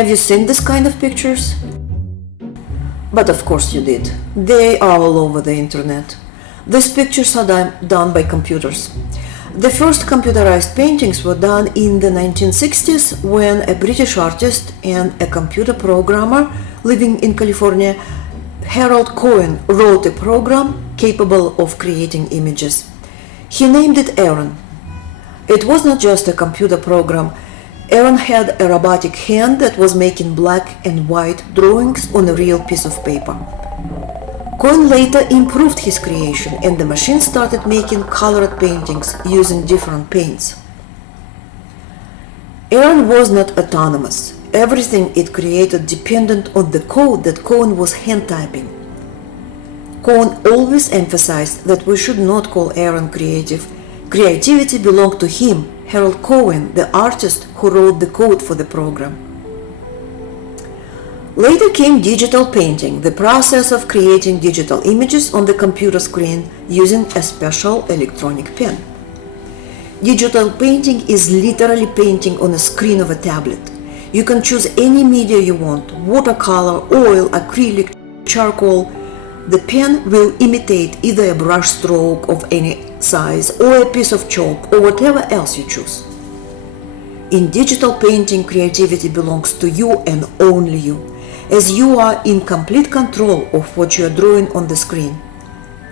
Have you seen this kind of pictures? But of course you did. They are all over the internet. These pictures are done by computers. The first computerized paintings were done in the 1960s when a British artist and a computer programmer living in California, Harold Cohen, wrote a program capable of creating images. He named it Aaron. It was not just a computer program. Aaron had a robotic hand that was making black and white drawings on a real piece of paper. Cohen later improved his creation, and the machine started making colored paintings using different paints. Aaron was not autonomous. Everything it created depended on the code that Cohen was hand typing. Cohen always emphasized that we should not call Aaron creative. Creativity belonged to him, Harold Cohen, the artist who wrote the code for the program. Later came digital painting, the process of creating digital images on the computer screen using a special electronic pen. Digital painting is literally painting on a screen of a tablet. You can choose any media you want: watercolor, oil, acrylic, charcoal. The pen will imitate either a brush stroke of any size or a piece of chalk or whatever else you choose. In digital painting, creativity belongs to you and only you, as you are in complete control of what you are drawing on the screen.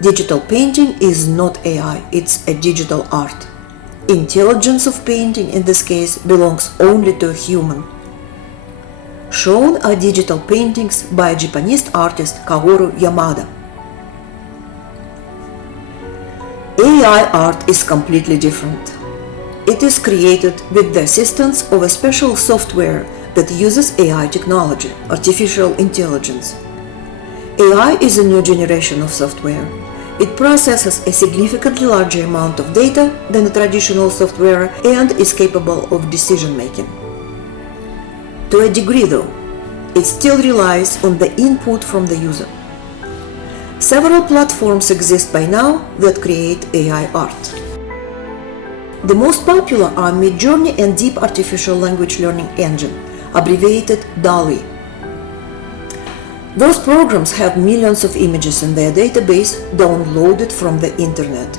Digital painting is not AI, it's a digital art. Intelligence of painting in this case belongs only to a human. Shown are digital paintings by Japanese artist Kaoru Yamada. AI art is completely different. It is created with the assistance of a special software that uses AI technology, artificial intelligence. AI is a new generation of software. It processes a significantly larger amount of data than a traditional software and is capable of decision making. To a degree though, it still relies on the input from the user. Several platforms exist by now that create AI art. The most popular are Midjourney and Deep Artificial Language Learning Engine, abbreviated DALL-E. Those programs have millions of images in their database downloaded from the internet.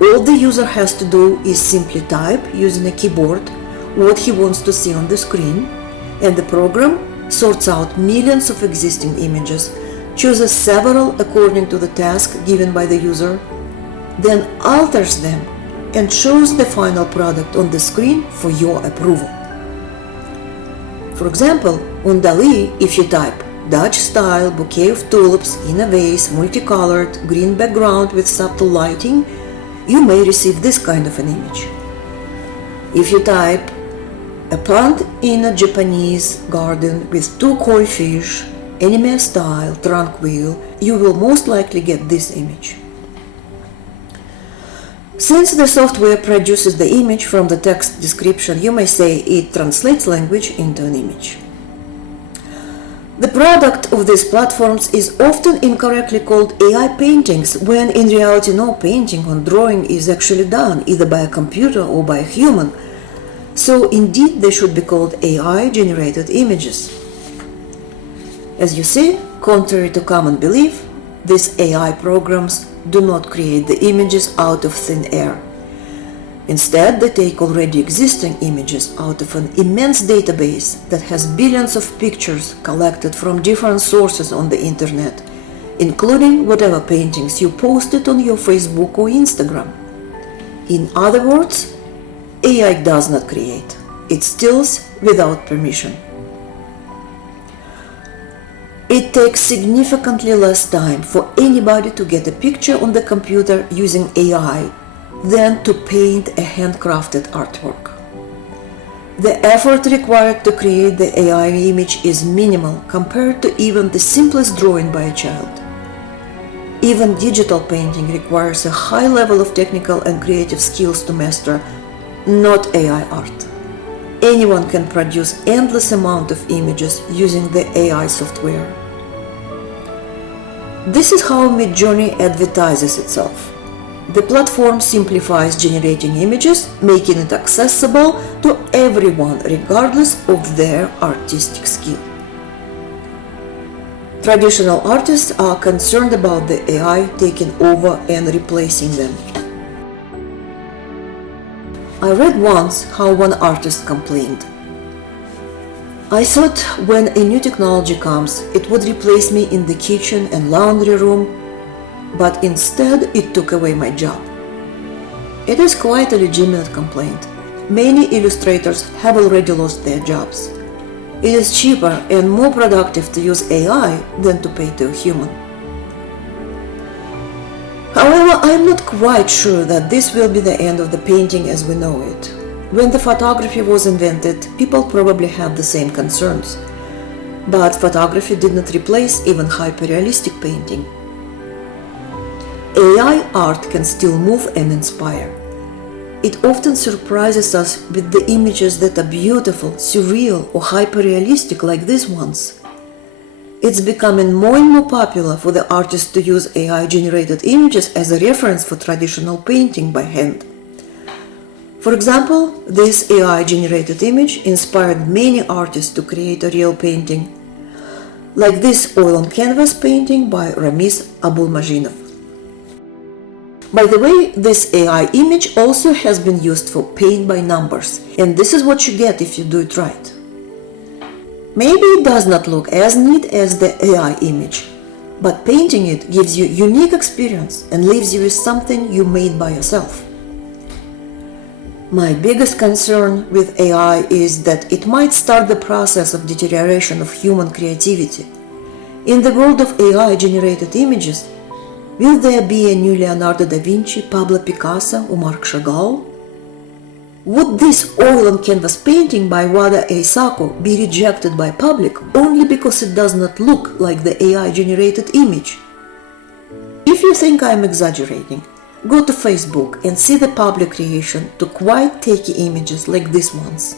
All the user has to do is simply type using a keyboard what he wants to see on the screen, and the program sorts out millions of existing images, chooses several according to the task given by the user, then alters them and shows the final product on the screen for your approval. For example, on DALL-E, if you type Dutch style bouquet of tulips in a vase, multicolored, green background with subtle lighting, you may receive this kind of an image. If you type a pond in a Japanese garden with 2 koi fish, anime style, tranquil, you will most likely get this image. Since the software produces the image from the text description, you may say it translates language into an image. The product of these platforms is often incorrectly called AI paintings, when in reality no painting or drawing is actually done either by a computer or by a human. So indeed they should be called AI-generated images. As you see, contrary to common belief, these AI programs do not create the images out of thin air. Instead, they take already existing images out of an immense database that has billions of pictures collected from different sources on the internet, including whatever paintings you posted on your Facebook or Instagram. In other words, AI does not create. It steals without permission. It takes significantly less time for anybody to get a picture on the computer using AI than to paint a handcrafted artwork. The effort required to create the AI image is minimal compared to even the simplest drawing by a child. Even digital painting requires a high level of technical and creative skills to master, not AI art. Anyone can produce endless amount of images using the AI software. This is how Midjourney advertises itself. The platform simplifies generating images, making it accessible to everyone regardless of their artistic skill. Traditional artists are concerned about the AI taking over and replacing them. I read once how one artist complained. I thought when a new technology comes, it would replace me in the kitchen and laundry room, but instead it took away my job. It is quite a legitimate complaint. Many illustrators have already lost their jobs. It is cheaper and more productive to use AI than to pay to a human. However, I am not quite sure that this will be the end of the painting as we know it. When the photography was invented, people probably had the same concerns. But photography did not replace even hyper-realistic painting. AI art can still move and inspire. It often surprises us with the images that are beautiful, surreal, or hyper-realistic like these ones. It's becoming more and more popular for the artists to use AI-generated images as a reference for traditional painting by hand. For example, this AI-generated image inspired many artists to create a real painting, like this oil-on-canvas painting by Ramiz Abulmajinov. By the way, this AI image also has been used for paint by numbers, and this is what you get if you do it right. Maybe it does not look as neat as the AI image, but painting it gives you a unique experience and leaves you with something you made by yourself. My biggest concern with AI is that it might start the process of deterioration of human creativity. In the world of AI-generated images, will there be a new Leonardo da Vinci, Pablo Picasso, or Marc Chagall? Would this oil-on-canvas painting by Wada Eisako be rejected by public only because it does not look like the AI-generated image? If you think I am exaggerating, go to Facebook and see the public reaction to quite takey images like these ones.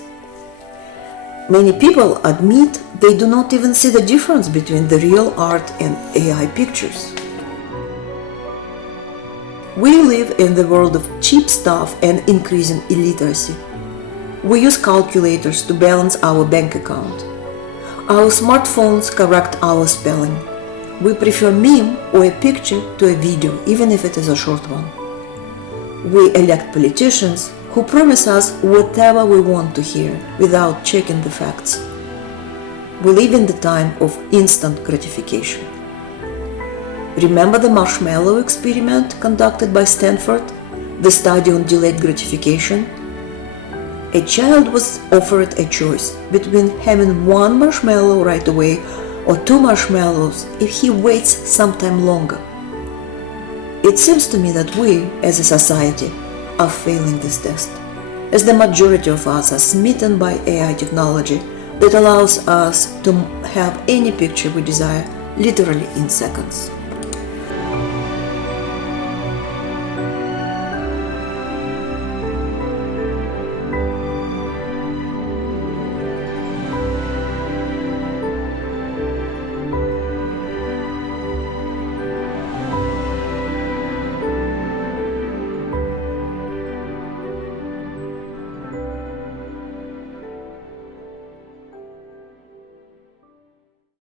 Many people admit they do not even see the difference between the real art and AI pictures. We live in the world of cheap stuff and increasing illiteracy. We use calculators to balance our bank account. Our smartphones correct our spelling. We prefer meme or a picture to a video, even if it is a short one. We elect politicians who promise us whatever we want to hear without checking the facts. We live in the time of instant gratification. Remember the Marshmallow experiment conducted by Stanford, the study on delayed gratification? A child was offered a choice between having one marshmallow right away or 2 marshmallows if he waits some time longer. It seems to me that we, as a society, are failing this test, as the majority of us are smitten by AI technology that allows us to have any picture we desire literally in seconds.